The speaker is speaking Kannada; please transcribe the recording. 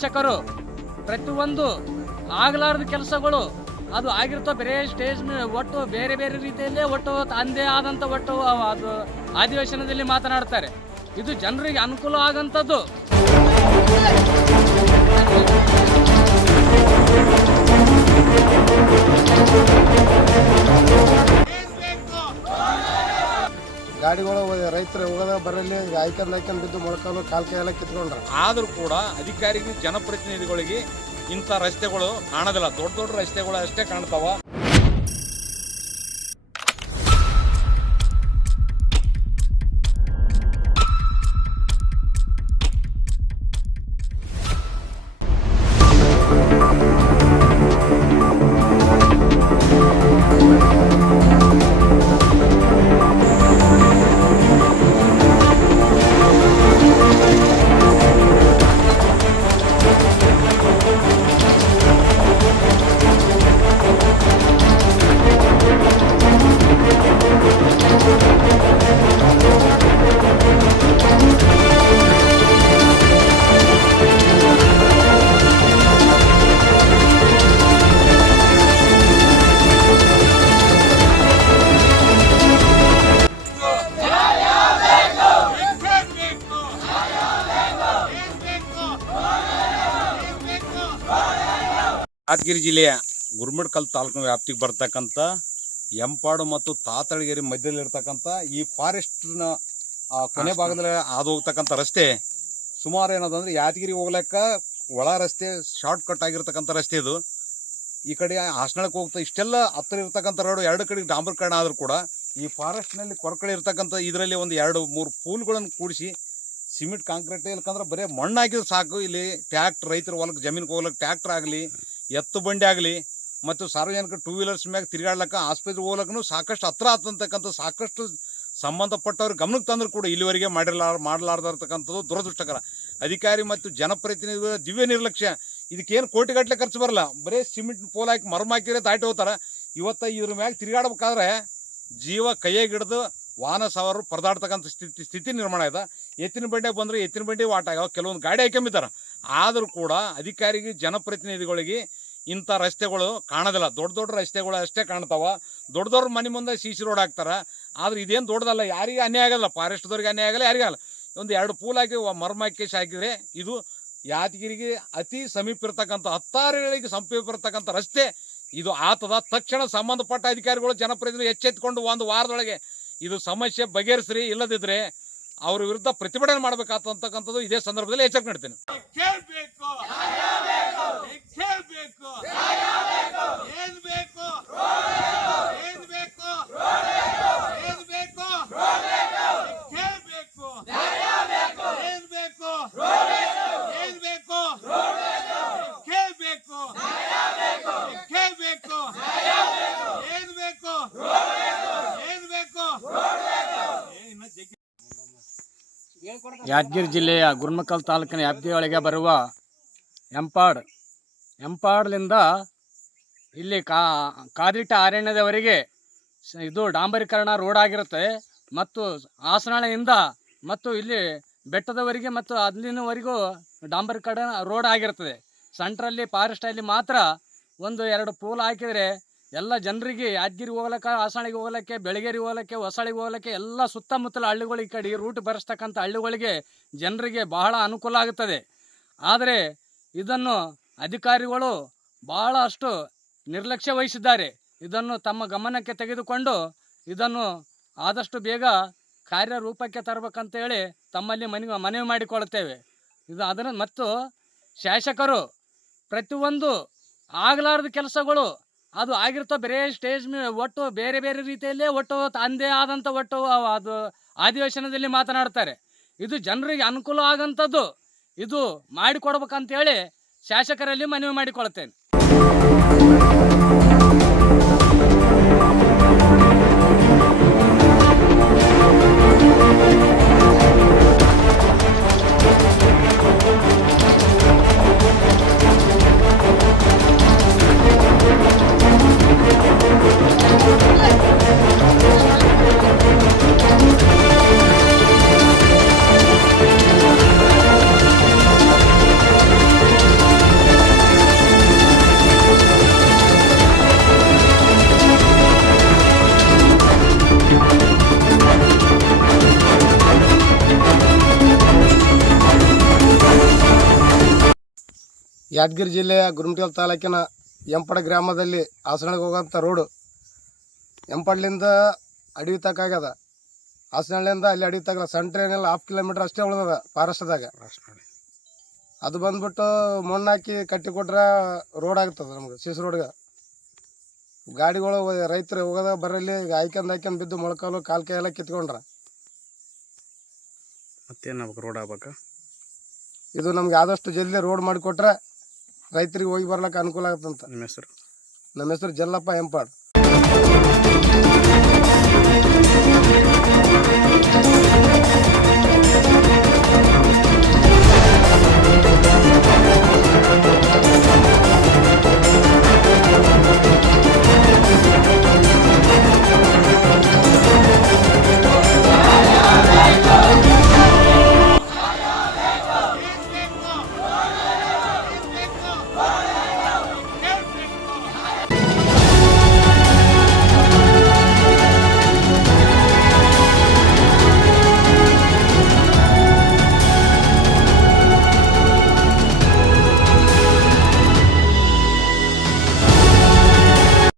ಶಾಸಕರು ಪ್ರತಿಯೊಂದು ಆಗಲಾರದ ಕೆಲಸಗಳು ಅದು ಆಗಿರ್ತವೆ. ಬೇರೆ ಸ್ಟೇಜ್ ಒಟ್ಟು ಬೇರೆ ಬೇರೆ ರೀತಿಯಲ್ಲೇ ಒಟ್ಟು ತಂದೆ ಆದಂಥ ಒಟ್ಟು ಅದು ಅಧಿವೇಶನದಲ್ಲಿ ಮಾತನಾಡ್ತಾರೆ. ಇದು ಜನರಿಗೆ ಅನುಕೂಲ ಆಗಂಥದ್ದು. ಗಾಡಿಗಳು ರೈತರು ಹೋಗೋದ ಬರಲಿ ಆಯ್ಕೊಂಡು ಬಿದ್ದು ಮೊಳಕಾಲು ಕಾಲ್ ಕೈ ಎಲ್ಲ ಕಿತ್ಕೊಂಡ್ರ. ಆದರೂ ಕೂಡ ಅಧಿಕಾರಿಗೆ ಜನಪ್ರತಿನಿಧಿಗಳಿಗೆ ಇಂಥ ರಸ್ತೆಗಳು ಕಾಣೋದಿಲ್ಲ. ದೊಡ್ಡ ದೊಡ್ಡ ರಸ್ತೆಗಳು ಅಷ್ಟೇ ಕಾಣ್ತಾವ. ಯಾದಗಿರಿ ಜಿಲ್ಲೆಯ ಗುರುಮಿಟ್ಕಲ್ ತಾಲೂಕಿನ ವ್ಯಾಪ್ತಿಗೆ ಬರ್ತಕ್ಕಂಥ ಎಂಪಾಡು ಮತ್ತು ತಾತಳಗೇರಿ ಮಧ್ಯದಲ್ಲಿರ್ತಕ್ಕಂಥ ಈ ಫಾರೆಸ್ಟ್ನ ಕೊನೆ ಭಾಗದಲ್ಲಿ ಹಾದು ಹೋಗ್ತಕ್ಕಂಥ ರಸ್ತೆ ಸುಮಾರು ಏನದಂದ್ರೆ ಯಾದಗಿರಿ ಹೋಗ್ಲಿಕ್ಕ ಒಳ ರಸ್ತೆ ಶಾರ್ಟ್ ಕಟ್ ಆಗಿರ್ತಕ್ಕಂಥ ರಸ್ತೆ ಇದು. ಈ ಕಡೆ ಹಾಸನಕ್ಕೆ ಹೋಗ್ತಾ ಇಷ್ಟೆಲ್ಲ ಹತ್ತಿರ ಇರ್ತಕ್ಕಂಥ ರೋಡು ಎರಡು ಕಡೆಗೆ ಡಾಂಬರೀಕರಣ ಆದರೂ ಕೂಡ ಈ ಫಾರೆಸ್ಟ್ನಲ್ಲಿ ಕೊರಕಳಿ ಇರ್ತಕ್ಕಂಥ ಇದರಲ್ಲಿ ಒಂದು 2-3 ಪೂಲ್ಗಳನ್ನು ಕೂಡಿಸಿ ಸಿಮೆಂಟ್ ಕಾಂಕ್ರೀಟ್ ಇಲ್ಕಂದ್ರೆ ಬರೀ ಮಣ್ಣು ಹಾಕಿದ್ರೆ ಸಾಕು. ಇಲ್ಲಿ ಟ್ಯಾಕ್ಟ್ರ್ ರೈತರ ಹೊಲಕ್ಕೆ ಜಮೀನಿಗೆ ಹೋಗ್ಲಿಕ್ಕೆ ಟ್ಯಾಕ್ಟ್ರ್ ಆಗಲಿ ಎತ್ತು ಬಂಡಿ ಆಗಲಿ ಮತ್ತು ಸಾರ್ವಜನಿಕ 2 ವೀಲರ್ಸ್ ಮ್ಯಾಗ ತಿರುಗಾಡ್ಲಕ್ಕ ಆಸ್ಪತ್ರೆಗೆ ಹೋಗ್ಲಕ್ಕೂ ಸಾಕಷ್ಟು ಹತ್ರ ಆಗ್ತಕ್ಕಂಥ ಸಾಕಷ್ಟು ಸಂಬಂಧಪಟ್ಟವ್ರ ಗಮನಕ್ಕೆ ತಂದರೂ ಕೂಡ ಇಲ್ಲಿವರೆಗೆ ಮಾಡಲಾರ್ದಿರ್ತಕ್ಕಂಥದ್ದು ದುರದೃಷ್ಟಕರ. ಅಧಿಕಾರಿ ಮತ್ತು ಜನಪ್ರತಿನಿಧಿಗಳ ದಿವ್ಯ ನಿರ್ಲಕ್ಷ್ಯ. ಇದಕ್ಕೇನು ಕೋಟಿಗಟ್ಟಲೆ ಖರ್ಚು ಬರಲ್ಲ, ಬರೀ ಸಿಮೆಂಟ್ ಪೋಲ್ ಹಾಕಿ ಮರಮ ಹಾಕಿದ್ರೆ ದಾಟಿ ಹೋಗ್ತಾರೆ. ಇವತ್ತು ಇದ್ರ ಮ್ಯಾಗ ತಿರುಗಾಡ್ಬೇಕಾದ್ರೆ ಜೀವ ಕೈಯಾಗಿ ಹಿಡಿದು ವಾಹನ ಸವಾರರು ಪರದಾಡ್ತಕ್ಕಂಥ ಸ್ಥಿತಿ ನಿರ್ಮಾಣ ಆಗಿದೆ. ಎತ್ತಿನ ಬಂಡೆ ಬಂದರೆ ಎತ್ತಿನ ಬಂಡಿ ವಾಟ ಆಗ್ಯಾವ, ಕೆಲವೊಂದು ಗಾಡಿ ಹಾಕೊಂಬಿದ್ದಾರೆ. ಆದರೂ ಕೂಡ ಅಧಿಕಾರಿಗೆ ಜನಪ್ರತಿನಿಧಿಗಳಿಗೆ ಇಂಥ ರಸ್ತೆಗಳು ಕಾಣೋದಿಲ್ಲ. ದೊಡ್ಡ ದೊಡ್ಡ ರಸ್ತೆಗಳು ಅಷ್ಟೇ ಕಾಣ್ತಾವ. ದೊಡ್ಡ ದೊಡ್ಡ ಮನೆ ಮುಂದೆ CC ರೋಡ್ ಹಾಕ್ತಾರೆ. ಆದ್ರೆ ಇದೇನು ದೊಡ್ಡದಲ್ಲ, ಯಾರಿಗೆ ಅನ್ಯಾಯ ಆಗಲ್ಲ, ಫಾರೆಸ್ಟ್ದವ್ರಿಗೆ ಅನ್ಯಾಯ ಆಗಲ್ಲ, ಯಾರಿಗಲ್ಲ. ಒಂದು 2 ಪೂಲ್ ಹಾಕಿ ಮರ್ಮ ಹಾಕಿದ್ರೆ ಇದು ಯಾದಗಿರಿಗೆ ಅತಿ ಸಮೀಪ ಇರ್ತಕ್ಕಂಥ 10 ಗಳಿಗೆ ಸಮೀಪ ಇರ್ತಕ್ಕಂಥ ರಸ್ತೆ ಇದು ಆತದ. ತಕ್ಷಣ ಸಂಬಂಧಪಟ್ಟ ಅಧಿಕಾರಿಗಳು ಜನಪ್ರತಿನಿಧಿ ಎಚ್ಚೆತ್ಕೊಂಡು 1 ವಾರದೊಳಗೆ ಇದು ಸಮಸ್ಯೆ ಬಗೆಹರಿಸ್ರಿ, ಇಲ್ಲದಿದ್ರೆ ಅವ್ರ ವಿರುದ್ಧ ಪ್ರತಿಭಟನೆ ಮಾಡಬೇಕಾಗ್ತಕ್ಕಂಥದ್ದು ಇದೇ ಸಂದರ್ಭದಲ್ಲಿ ಎಚ್ಚರಿಕೆ ನೀಡ್ತೇನೆ. ಯಾದಗಿರಿ ಜಿಲ್ಲೆಯ ಗುರುಮಿಟ್ಕಲ್ ತಾಲೂಕಿನ ವ್ಯಾಪ್ತಿಯೊಳಗೆ ಬರುವ ಎಂಪಾಡ್ಲಿಂದ ಇಲ್ಲಿ ಕಾದಿಟ್ಟ ಅರಣ್ಯದವರೆಗೆ ಇದು ಡಾಂಬರೀಕರಣ ರೋಡ್ ಆಗಿರುತ್ತೆ. ಮತ್ತು ಹಾಸನದಿಂದ ಮತ್ತು ಇಲ್ಲಿ ಬೆಟ್ಟದವರೆಗೆ ಮತ್ತು ಅಲ್ಲಿನವರೆಗೂ ಡಾಂಬರೀಕರಣ ರೋಡ್ ಆಗಿರ್ತದೆ. ಸೆಂಟ್ರಲ್ಲಿ ಫಾರೆಸ್ಟಲ್ಲಿ ಮಾತ್ರ 1-2 ಪೋಲ್ ಹಾಕಿದರೆ ಎಲ್ಲ ಜನರಿಗೆ ಯಾದಗಿರಿ ಹೋಗ್ಲಿಕ್ಕೆ, ಹಾಸನಿಗೆ ಹೋಗ್ಲಿಕ್ಕೆ, ಬೆಳಗೇರಿ ಹೋಗ್ಲಿಕ್ಕೆ, ಹೊಸಳಿಗೆ ಹೋಗ್ಲಿಕ್ಕೆ ಎಲ್ಲ ಸುತ್ತಮುತ್ತಲ ಹಳ್ಳಿಗಳು ಈ ಕಡೆ ರೂಟ್ ಬರೆಸ್ತಕ್ಕಂಥ ಹಳ್ಳಿಗಳಿಗೆ ಜನರಿಗೆ ಬಹಳ ಅನುಕೂಲ ಆಗುತ್ತದೆ. ಆದರೆ ಇದನ್ನು ಅಧಿಕಾರಿಗಳು ಬಹಳಷ್ಟು ನಿರ್ಲಕ್ಷ್ಯ ವಹಿಸಿದ್ದಾರೆ. ಇದನ್ನು ತಮ್ಮ ಗಮನಕ್ಕೆ ತೆಗೆದುಕೊಂಡು ಇದನ್ನು ಆದಷ್ಟು ಬೇಗ ಕಾರ್ಯರೂಪಕ್ಕೆ ತರಬೇಕಂತೇಳಿ ತಮ್ಮಲ್ಲಿ ಮನವಿ ಮಾಡಿಕೊಳ್ಳುತ್ತೇವೆ. ಅದನ್ನು ಮತ್ತು ಶಾಸಕರು ಪ್ರತಿಯೊಂದು ಆಗಲಾರದ ಕೆಲಸಗಳು ಅದು ಆಗಿರ್ತವೆ. ಬೇರೆ ಸ್ಟೇಜ್ ಒಟ್ಟು ಬೇರೆ ಬೇರೆ ರೀತಿಯಲ್ಲೇ ಒಟ್ಟು ತಂದೆ ಆದಂಥ ಒಟ್ಟು ಅದು ಅಧಿವೇಶನದಲ್ಲಿ ಮಾತನಾಡ್ತಾರೆ. ಇದು ಜನರಿಗೆ ಅನುಕೂಲ ಆಗಂಥದ್ದು. ಇದು ಮಾಡಿಕೊಡ್ಬೇಕಂತೇಳಿ ಶಾಸಕರಲ್ಲಿ ಮನವಿ ಮಾಡಿಕೊಳ್ತೇನೆ. ಯಾದಗಿರಿ ಜಿಲ್ಲೆಯ ಗುರುಮಠಕಲ್ ತಾಲೂಕಿನ ಎಂಪಡ ಗ್ರಾಮದಲ್ಲಿ ಹಾಸನಳ್ಳಿಗೆ ಹೋಗೋಂಥ ರೋಡು ಎಂಪಡ್ಲಿಂದ ಅಡವಿ ತನಕ ಆಗ್ಯದ. ಹಾಸನಹಳ್ಳಿಯಿಂದ ಅಲ್ಲಿ ಅಡವಿ ತಗಲ್ಲ, ಸಣ್ಣ ಟ್ರೈನೆಲ್ಲ 1/2 ಕಿಲೋಮೀಟ್ರ್ ಅಷ್ಟೇ ಉಳಿದದ ಫಾರೆಸ್ಟ್ದಾಗ. ಅದು ಬಂದ್ಬಿಟ್ಟು ಮಣ್ಣಾಕಿ ಕಟ್ಟಿ ಕೊಟ್ರೆ ರೋಡ್ ಆಗ್ತದೆ ನಮ್ಗೆ, ಸಿಸ್ ರೋಡ್ಗೆ. ಗಾಡಿಗಳು ರೈತರು ಹೋಗೋದ ಬರಲಿ ಹಾಯ್ಕೊಂಡ್ ಬಿದ್ದು ಮೊಳಕಾಲು ಕಾಲು ಕೈ ಎಲ್ಲ ಕಿತ್ಕೊಂಡ್ರ. ಮತ್ತೇನಾಗ್ಬೇಕು, ರೋಡ್ ಆಗ್ಬೇಕಾ? ಇದು ನಮ್ಗೆ ಆದಷ್ಟು ಜಲ್ದಿ ರೋಡ್ ಮಾಡಿಕೊಟ್ರೆ ರೈತರಿಗೆ ಹೋಗಿ ಬರ್ಲಿಕ್ಕೆ ಅನುಕೂಲ ಆಗುತ್ತಂತ. ನಿಮ್ಮ ಹೆಸರು? ನಮ್ಮ ಹೆಸರು ಜಲ್ಲಪ್ಪ ಎಂಪಾಡ್.